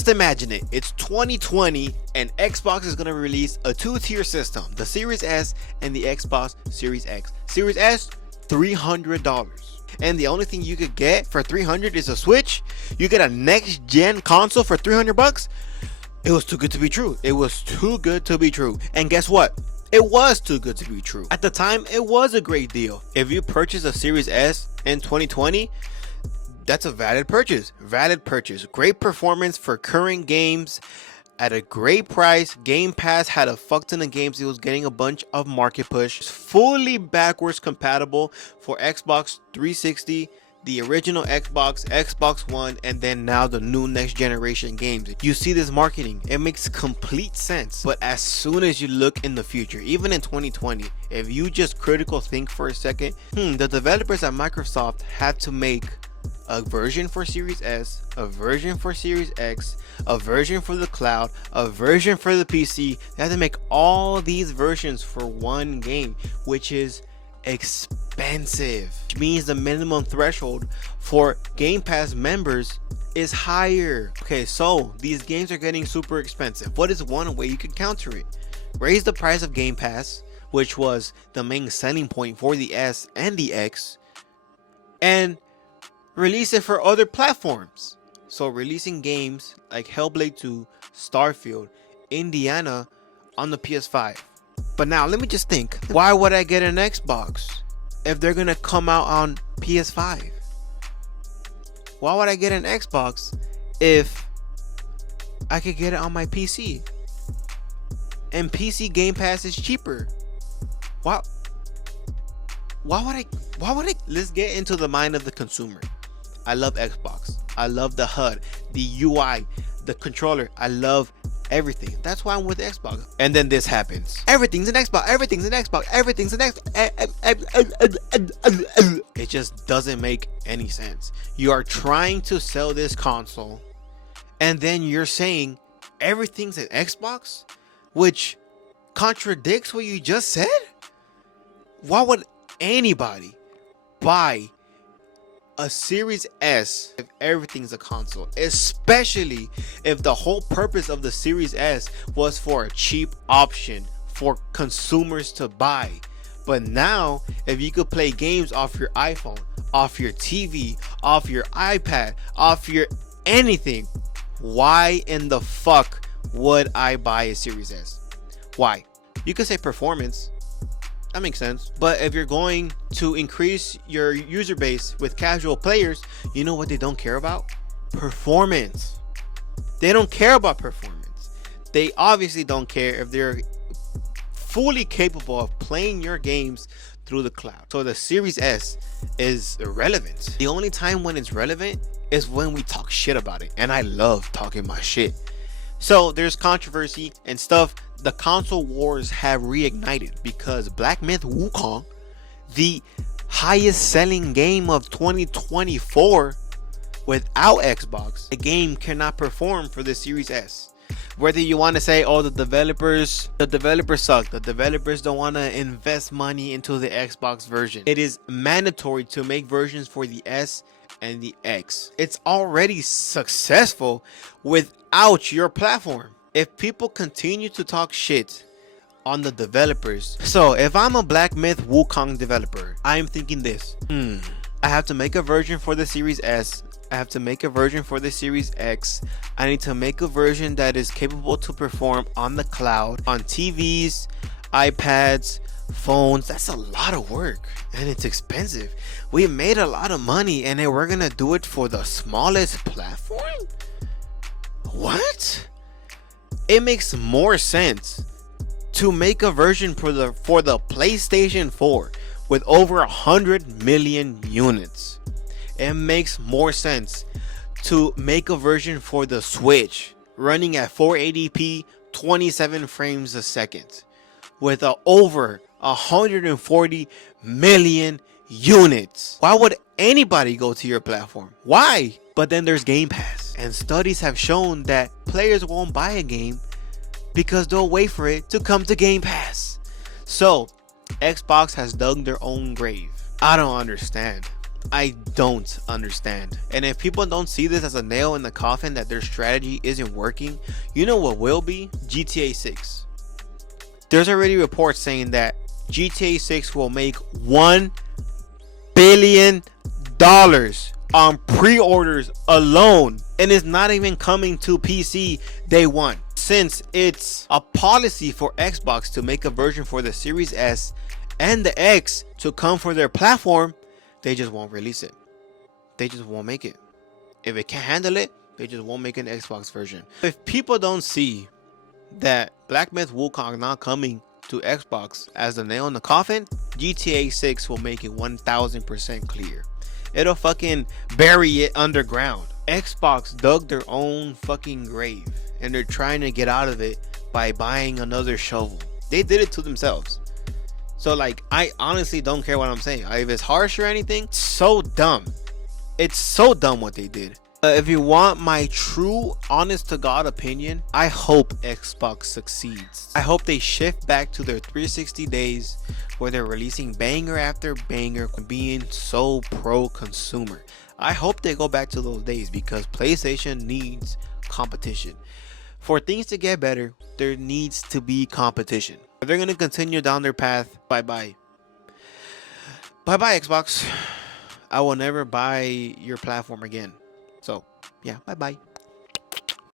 Just imagine it, it's 2020 and Xbox is going to release a two-tier system, the Series S and the Xbox Series X. Series S, $300. And the only thing you could get for $300 is a Switch. You get a next gen console for $300. It was too good to be true. It was too good to be true. And guess what? It was too good to be true. At the time, it was a great deal. If you purchase a Series S in 2020, that's a valid purchase. Valid purchase. Great performance for current games at a great price. Game Pass had a fuck ton of games. It was getting a bunch of market push. It's fully backwards compatible for Xbox 360, the original Xbox, Xbox One, and then now the new next generation games. You see this marketing, it makes complete sense. But as soon as you look in the future, even in 2020, if you just critical think for a second, the developers at Microsoft had to make a version for Series S, a version for Series X, a version for the cloud, a version for the PC. They had to make all these versions for one game, which is expensive, which means the minimum threshold for Game Pass members is higher. Okay, so these games are getting super expensive. What is one way you can counter it? Raise the price of Game Pass, which was the main selling point for the S and the X, and release it for other platforms. So releasing games like Hellblade 2, Starfield, Indiana on the PS5. But now let me just think, why would I get an Xbox if they're gonna come out on PS5? Why would I get an Xbox if I could get it on my PC? And PC Game Pass is cheaper. Why would I? Let's get into the mind of the consumer. I love Xbox. I love the HUD, the UI, the controller. I love everything. That's why I'm with Xbox. And then this happens. Everything's an Xbox. Everything's an Xbox. Everything's an Xbox. It just doesn't make any sense. You are trying to sell this console, and then you're saying everything's an Xbox, which contradicts what you just said. Why would anybody buy a Series S if everything's a console, especially if the whole purpose of the Series S was for a cheap option for consumers to buy? But now, if you could play games off your iPhone, off your TV, off your iPad, off your anything, why in the fuck would I buy a Series S? Why? You could say performance. That makes sense. But if you're going to increase your user base with casual players, you know what they don't care about? Performance. They don't care about performance. They obviously don't care if they're fully capable of playing your games through the cloud. So the Series S is irrelevant. The only time when it's relevant is when we talk shit about it. And I love talking my shit. So there's controversy and stuff. The console wars have reignited because Black Myth Wukong, the highest selling game of 2024 without Xbox, the game cannot perform for the Series S. Whether you want to say, oh, the developers suck, the developers don't want to invest money into the Xbox version. It is mandatory to make versions for the S and the X. It's already successful without your platform. If people continue to talk shit on the developers, so if I'm a Black Myth Wukong developer, I'm thinking this, I have to make a version for the Series S, I have to make a version for the Series X, I need to make a version that is capable to perform on the cloud, on TVs, iPads, phones. That's a lot of work and it's expensive. We made a lot of money and then we're gonna do it for the smallest platform? What? It makes more sense to make a version for the PlayStation 4 with over 100 million units. It makes more sense to make a version for the Switch running at 480p 27 frames a second with over 140 million units. Why would anybody go to your platform? Why? But then there's Game Pass, and studies have shown that players won't buy a game because they'll wait for it to come to Game Pass. So Xbox has dug their own grave. I don't understand. I don't understand. And if people don't see this as a nail in the coffin that their strategy isn't working, you know what will be? GTA 6. There's already reports saying that GTA 6 will make $1 billion on pre-orders alone, and it's not even coming to PC day one. Since it's a policy for Xbox to make a version for the Series S and the X to come for their platform, they just won't release it. They just won't make it. If it can't handle it, they just won't make an Xbox version. If people don't see that Black Myth Wukong not coming to Xbox as the nail in the coffin, GTA 6 will make it 1000% clear. It'll fucking bury it underground. Xbox dug their own fucking grave, and they're trying to get out of it by buying another shovel. They did it to themselves. So like, I honestly don't care what I'm saying. If it's harsh or anything, so dumb. It's so dumb what they did. If you want my true, honest to God opinion, I hope Xbox succeeds. I hope they shift back to their 360 days where they're releasing banger after banger, being so pro-consumer. I hope they go back to those days because PlayStation needs competition. For things to get better, there needs to be competition. If they're going to continue down their path, bye-bye. Bye-bye, Xbox. I will never buy your platform again. So, yeah, bye-bye.